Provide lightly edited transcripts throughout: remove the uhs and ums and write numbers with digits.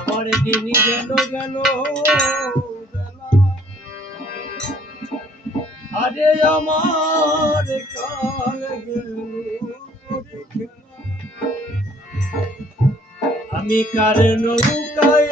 আমার দিন গেল গেল আরে আমার কাল গেল আমি কার নৌকায়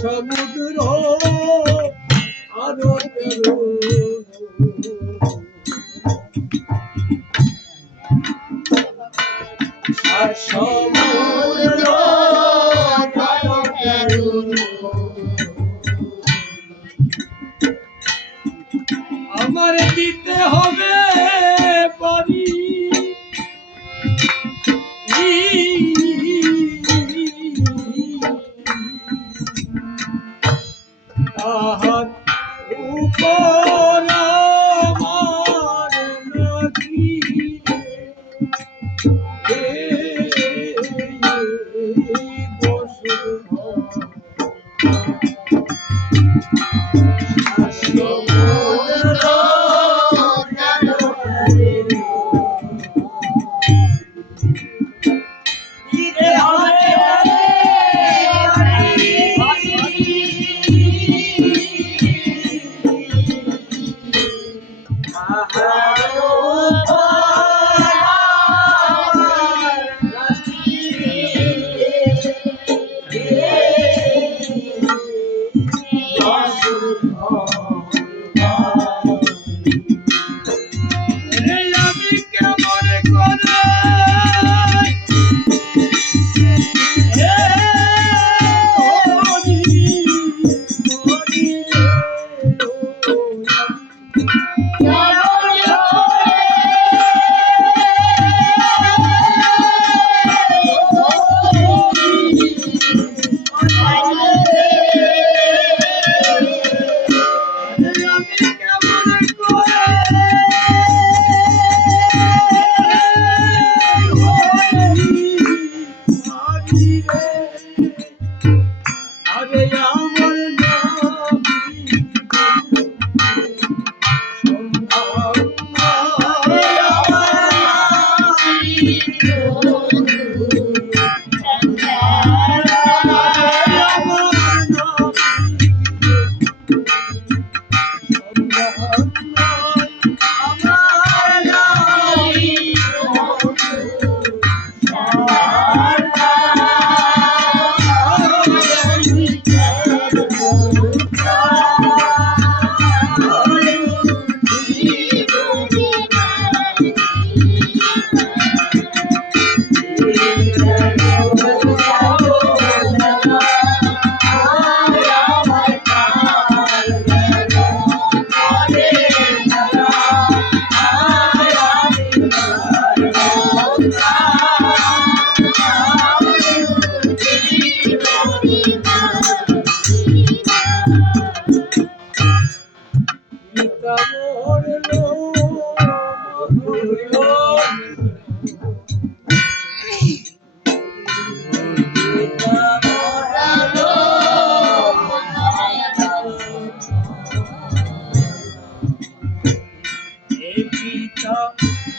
সমুদ্র আরো সমুদ্র আমার দিতে হবে বাড়ি তাহার উপর আমার নদী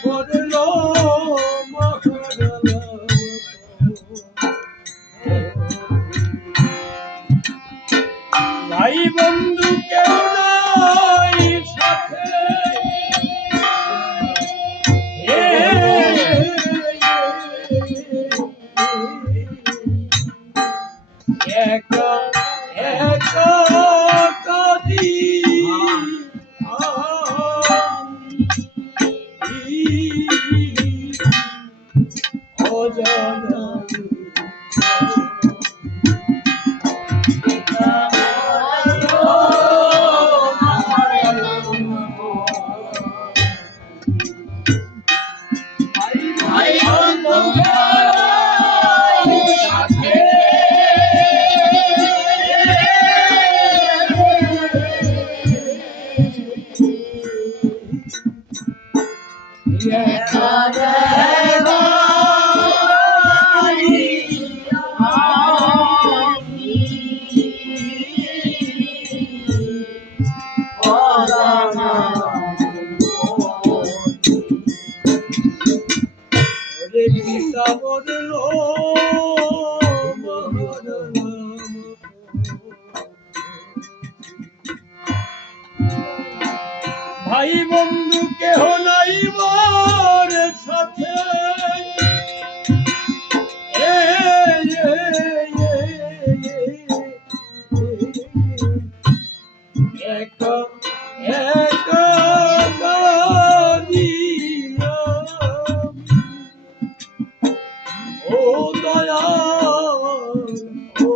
বদলো মহারালা ভাই বন্ধু কেউ নাই সাথে একা একা কাঁদি অজানা ভাই বন্ধু কেহ নাই মোর সাথে একা একা কাঁদিয়া ও দয়াল ও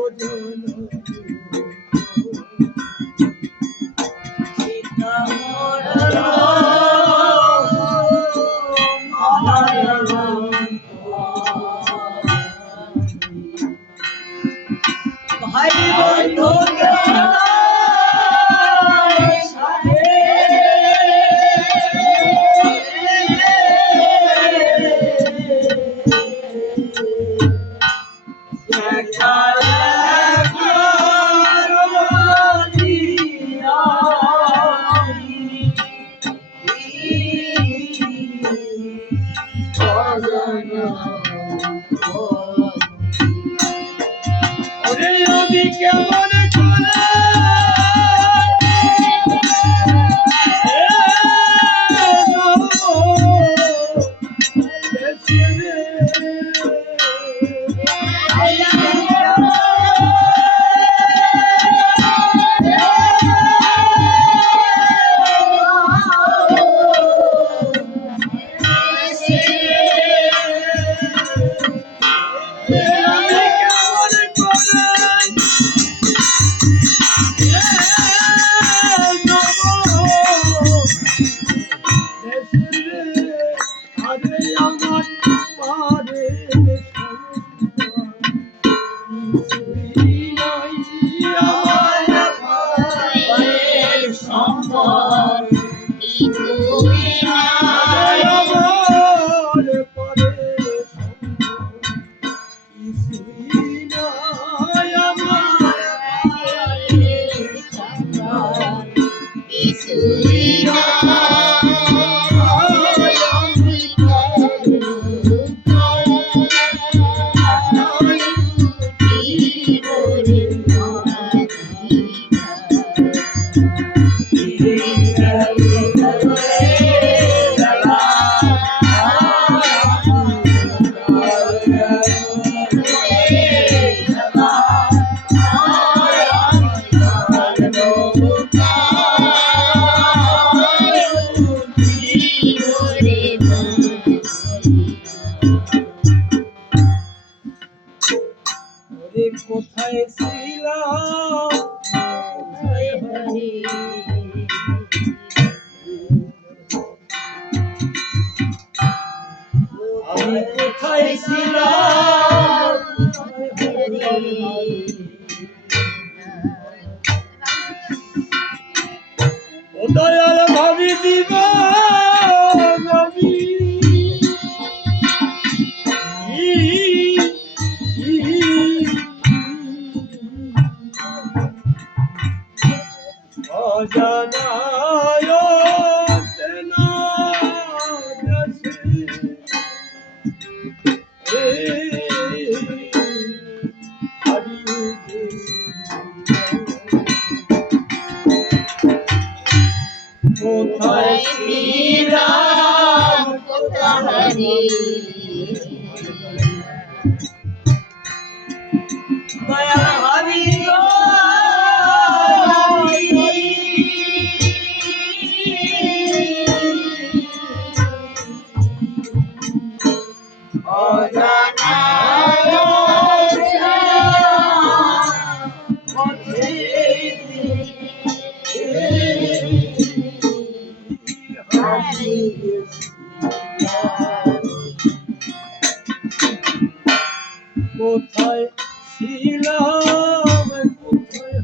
ভাই বন্ধু কেমন করে কোথায় ছিলাম আমি কোথায় ছিলাম ও দয়াল ভাবি দিবা অজানায় সেনা তাহারে দয়া ভাবি গো কোথায় ছিলাম কোথায়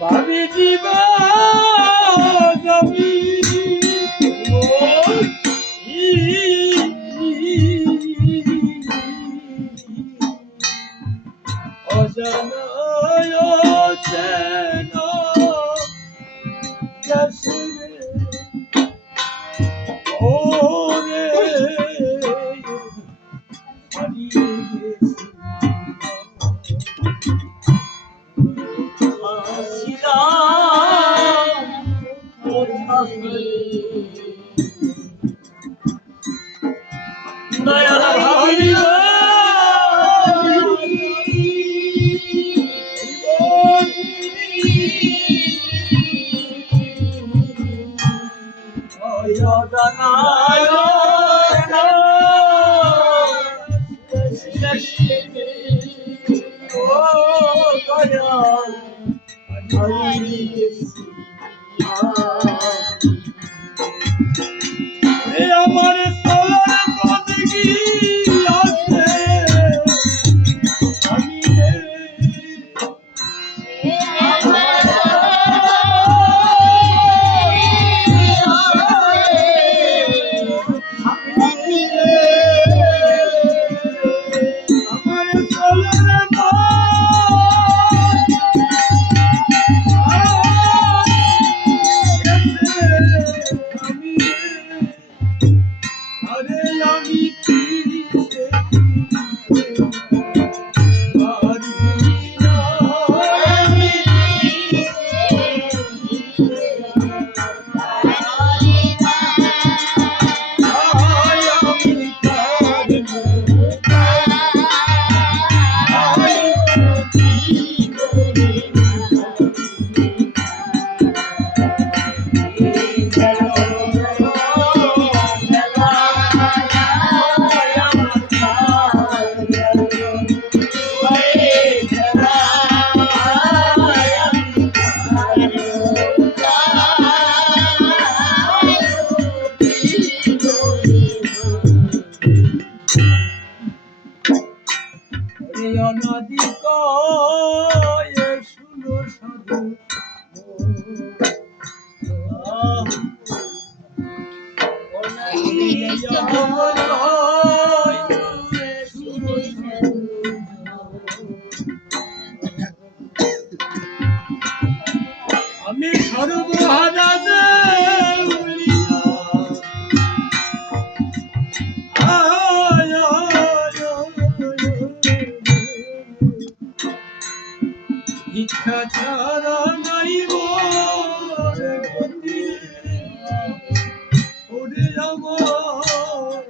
ভাবি দিবা যাবি অজানায় সেনা কাশিরে ওরে হারিয়ে গেছি আসিলাম কোথায় দয়া ভাবি গো আমার চলার পথ কি আছে আমি আমার চলার আরে আমি নদী কয়ে শুনো সাধু আমি সর্বহারা দেউলিয়া ইচ্ছা ছাড়া নাই রে বন্দি ওরে আমার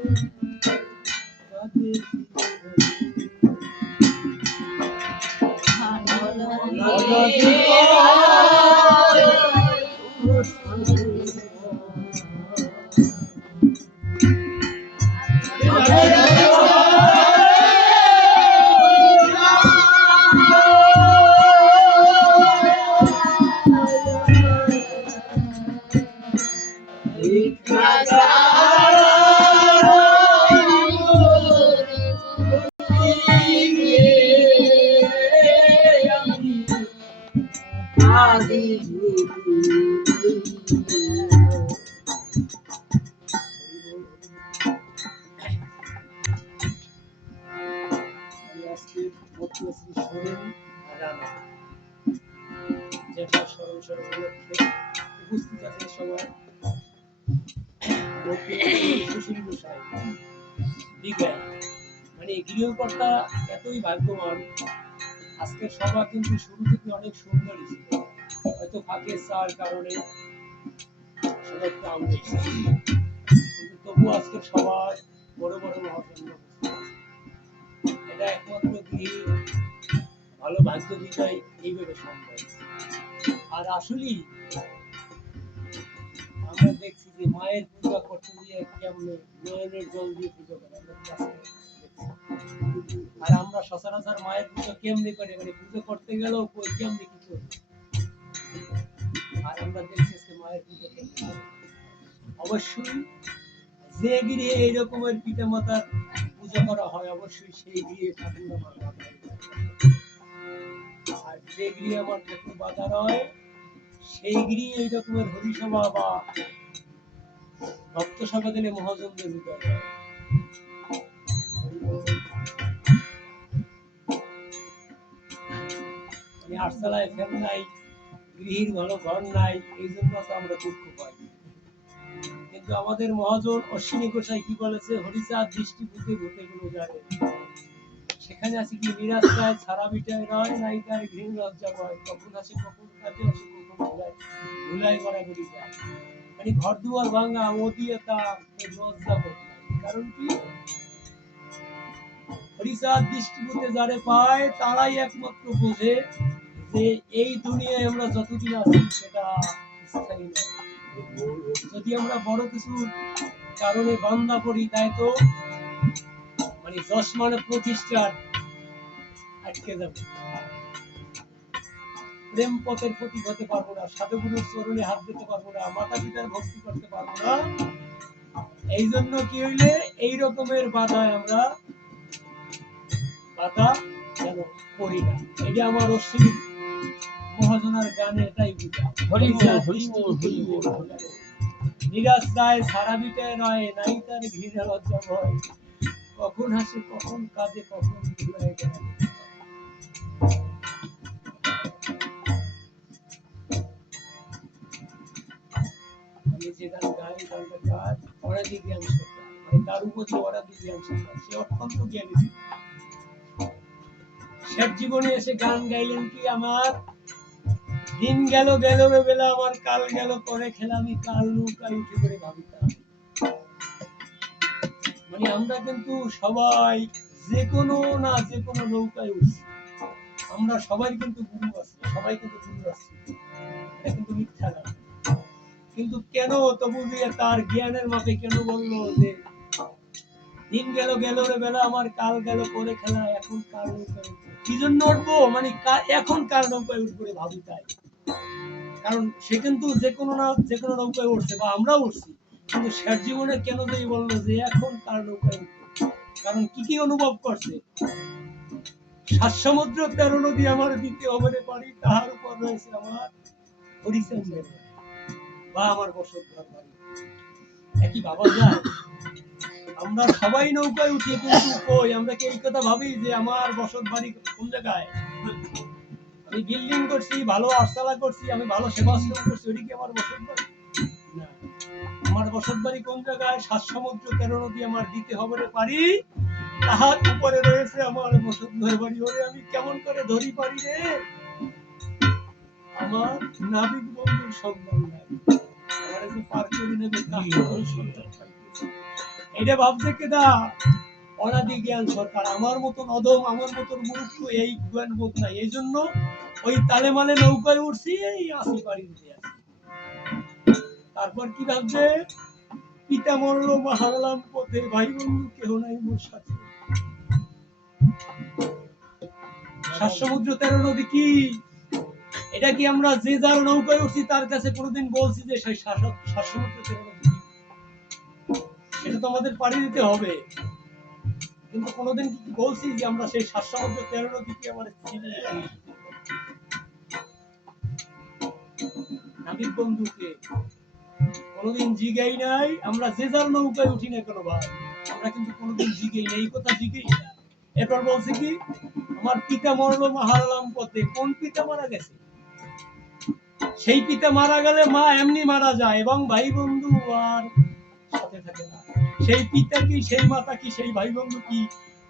উপস্থিত আছেন সবাই মানে গৃহকর্তা এতই ভাগ্যবান আজকের সভা কিন্তু শুরু থেকে অনেক সুন্দর ছিল হয়তো ফাঁকে চার কারণে সবাই কাম দিয়েছে, কিন্তু তবু আজকে সবাই বড় বড় মহাজন্য এটা একমাত্র গৃহী ভালো ভাগ্য বিজয় এইভাবে সম্ভব। আর আসলেই আমরা দেখছি যে মায়ের পূজা করতে গিয়ে কেমনে নয়নের জল দিয়ে পুজো করে আমরা কাছে দেখছি। আর আমরা সচরাচর মায়ের পুজো কেমনে করে, মানে পুজো করতে গেলেও কই কেমনে কি করি। আর আমরা দেখছি যে মায়ের পুজো কেমনে করে। অবশ্যই যে গৃহে এইরকমের পিতা মাতার পূজা করা হয় অবশ্যই সেই গৃহে ঠাকুর আমার বাধা হয়। আর যে গৃহে আমার ঠাকুর বাধা হয় সেই গৃহে এই রকমের হরিসভা বা ভক্ত সভা দিলে মহাজনদের হৃদয় হয়। আটতলায় ফ্যান নাই, গৃহীর ভালো ঘর নাই, এই জন্য তো আমরা দুঃখ পাই। কিন্তু আমাদের মহাজন অশ্বিনী গোসাই কি বলেছে, হরিচাঁদ দৃষ্টি ভূতে ভূতে কোনো যাবে, সেখানে আছে কি নিরাশ্রয় ছাড়া বিটায় নয় নাই তার ঘৃণ লজ্জা ভয়, কখন আসে কখন কাজে আসে কখন ভুলায় গড়াগড়ি যায়। মানে ঘর দুয়ার ভাঙা ও দিয়ে তার লজ্জা বোধ নাই। কারণ কি হরিচাঁদ দৃষ্টিভূতে যারে পায় তারাই একমাত্র বোঝে যে এই দুনিয়ায় আমরা যতদিন আছি সেটা স্থায়ী নয়। যদি আমরা বড় কিছু কারণে বান্দা করি তাই তো মানে যশ মানে প্রতিষ্ঠান আটকে যাবে, প্রেম পথের প্রতীক হতে পারবো না, সাধুগুরুর চরণে হাত দিতে পারবো না, মাতা পিতার ভক্তি করতে পারবো না। এই জন্য কি হইলে এই রকমের বাধায় আমরা বাধা যেন করি না। এটা আমার অশ্বিনী মহাজনার গানে এটাই বুঝা। নিরাশ্রয় সারা বিটায় নয় নাই তার ঘৃণা লজ্জা ভয়, কখন হাসে কখন কাঁদে কখন ভুলায় গেল। আমি যে গান গাই গানটা কার অরাধি জ্ঞান সরকার, মানে তার উপরে অরাধি জ্ঞান সরকার, সে অত্যন্ত জ্ঞানী ছিল। শেষ জীবনে এসে গান গাইলেন কি, আমার দিন গেল গেল বেলা আমার কাল গেল করে খেলা, আমি কাল নৌকায় উঠে করে ভাবিতাম। মানে আমরা কিন্তু সবাই যে কোনো না যে কোনো নৌকায় উঠছি, আমরা সবাই কিন্তু গুরু আছি, সবাই কিন্তু গুরু আছি, এটা কিন্তু মিথ্যা না। কিন্তু কেন তবু দিয়ে তার জ্ঞানের মাপে কেন বললো যে দিন গেল গেল রে বেলা আমার কাল গেল করে খেলা, এখন কার নৌকায় উঠবো, কি জন্য উঠবো, মানে এখন কার নৌকায় উঠবো ভাবি তাই। কারণ সে কিন্তু যে কোনো না যে কোনো নৌকায় উঠছে বা আমরা উঠছি, কিন্তু শেষ জীবনে কেন যে বললো যে এখন কার নৌকায় উঠবো, কারণ কি কি অনুভব করছে, 7 সমুদ্র 13 নদী আমার দিতে হবে পারি, তাহার উপর রয়েছে আমার হরিচন্দ্রের বা আমার বসতঘর বাড়ি। একই ভাবা যায়। আমরা সবাই নৌকায় উঠি, কিন্তু কই আমরা কি এই কথা ভাবি যে আমার বসত বাড়ি কোন জায়গায়, আমি বিল্ডিং করছি, ভালো আটতলা করছি, আমি ভালো সেবাশ্রম করছি, ওইটা কি আমার বসত বাড়ি না। আমার বসত বাড়ি কোন জায়গায়, 7 সমুদ্র 13 নদী আমার দিতে হবে পারি, তাহার উপরে রয়েছে আমার বসতঘর বাড়ি। ওরে আমি কেমন করে ধরি পারি রে, আমার নাবিক বন্ধুর সন্ধান নাই, আমারে যে পার করে নেবে তার সন্ধান পাইতেছি। এটা ভাবছে কেডা, অনাদি জ্ঞান সরকার। আমার মতন অধম, আমার মতন মূর্খ এই জ্ঞান বোধ নাই, এই জন্য ওই তালে মালে নৌকায় উঠছি, এই আসি বাড়ি দিতে আসি। তারপর কি ভাবছে, পিতা মরলো মা হারালাম পথে, ভাই বন্ধু কেহ নাই মোর সাথে। 7 সমুদ্র 13 নদী কি, এটা কি আমরা যে যার নৌকায় উঠছি তার কাছে কোনোদিন বলছি যে সেই 7 সমুদ্র 13 নদী, সেটা তো আমাদের পাড়ি দিতে হবে, কিন্তু কোনোদিন কি বলছি যে আমরা সেই 7 সমুদ্র 13 নদী কি আমার চিনি নাবিক বন্ধুকে কোনোদিন জিগাই নাই। আমরা যে যার নৌকায় উঠি না কেন ভাই, আমরা কিন্তু কোনোদিন জিগাই নাই, এই কথা জিগাই না। এরপর বলছে কি, আমার পিতা মরলো মা হারালাম পথে। কোন পিতা মারা গেছে, সেই পিতা মারা গেলে মা এমনি মারা যায় এবং ভাই বন্ধু আর সাথে থাকে না। সেই পিতা কি, সেই মাতা কি, সেই ভাই বন্ধু কি,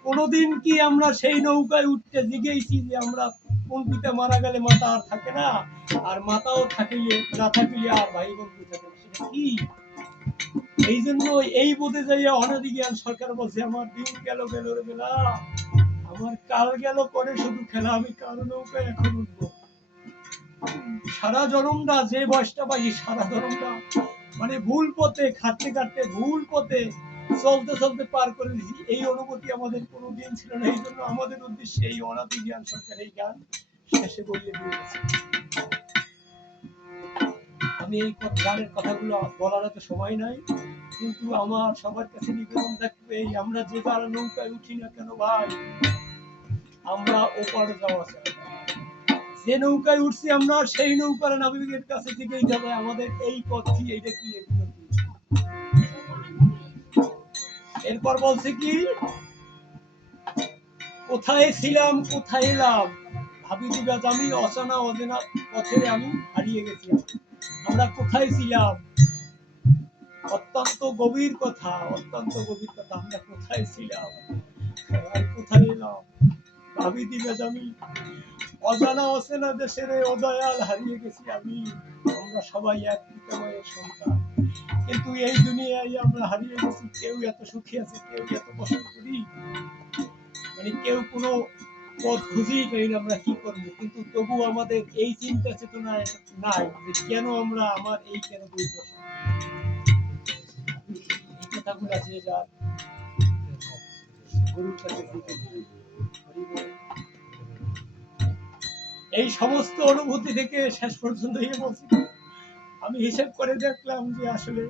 কোনোদিন কি আমরা সেই নৌকায় উঠতে জিগেইছি যে আমরা কোন পিতা মারা গেলে মাতা আর থাকে না, আর মাতাও থাকিলে না থাকিলে আর ভাই বন্ধু থাকে না, সেটা কি? এই জন্য এই বোধে যাইয়া অনাদি জ্ঞান সরকার বলছে, আমার দিন গেল গেল রে বেলা, আমার কাল গেল করে শুধু খেলা, আমি কার নৌকায় এখন উঠবো। সারা জনমটা যে বয়সটা পাই, সারা জনমটা মানে ভুল পথে খাটতে খাটতে ভুল পথে চলতে চলতে পার করে দিয়েছি। এই অনুভূতি আমাদের কোনোদিন ছিল না। এই জন্য আমাদের উদ্দেশ্যে এই অনাদি জ্ঞান সরকার এই গান শেষে বলিয়ে দিয়েছে। আমি এই গানের কথাগুলো বলার এত সময় নাই, কিন্তু আমার সবার কাছে নিবেদন থাকবে, এই আমরা যে যার নৌকায় উঠি না কেন ভাই, আমরা ওপারে যাওয়া চাই। যে নৌকায় উঠছি আমরা, সেই নৌকার নাবিকের কাছে দিকেই যাবে আমাদের এই পথ কি, এইটা কি, এগুলো কি। এরপর বলছে কি, কোথায় ছিলাম কোথায় এলাম, ভাবি দিবা আমি অজানা অজানা পথে আমি হারিয়ে গেছি। আমরা কোথায় ছিলাম, অত্যন্ত গভীর কথা, অত্যন্ত গভীর কথা। আমরা কোথায় ছিলাম আর কোথায় এলাম, ভাবি দিবা আমি অজানা অচেনা দেশের অদয়াল হারিয়ে গেছি আমি। আমরা সবাই এক পিতাময়ের সন্তান, কিন্তু এই দুনিয়ায় আমরা হারিয়ে গেছি। কেউ এত সুখী আছে, কেউ এত কষ্ট করি, মানে কেউ কোনো পথ খুঁজি পাই না আমরা কি করবো, কিন্তু তবু আমাদের এই চিন্তা চেতনায় নাই যে কেন আমরা, আমার এই কেন দুর্দশা। এই কথাগুলো যে যার গরুর কাছে এই সমস্ত অনুভূতি থেকে শেষ পর্যন্ত বলছি, আমি হিসেব করে দেখলাম যে আসলে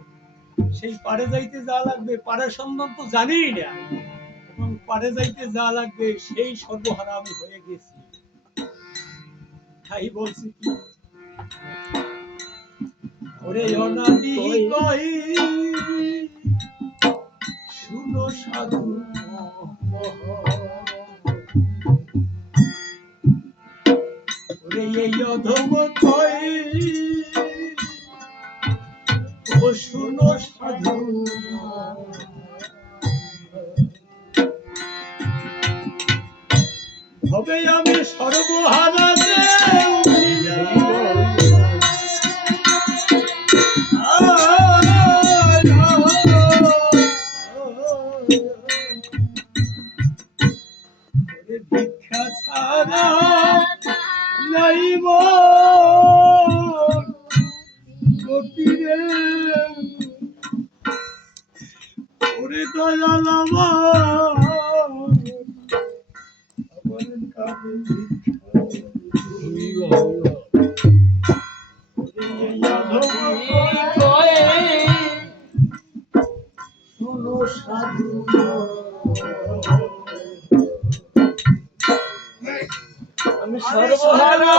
সেই পারে যাইতে যা লাগবে, পারের সন্ধান তো জানি না, এবং পারে যাইতে যা লাগবে সেই সর্বহারা আমি হয়ে গেছি। তাই বলছি কি, ওরে অনাদি কই শুনো সাধু, ওরে এই অধম কই ও শুনো সাধু, হবে আমি সর্বহারা ভিক্ষা ছাড়া নাইব গতিরে, ওরে দয়াল আমার কাছে ভিক্ষা, শুনো সাধু, আমি সর্বহারা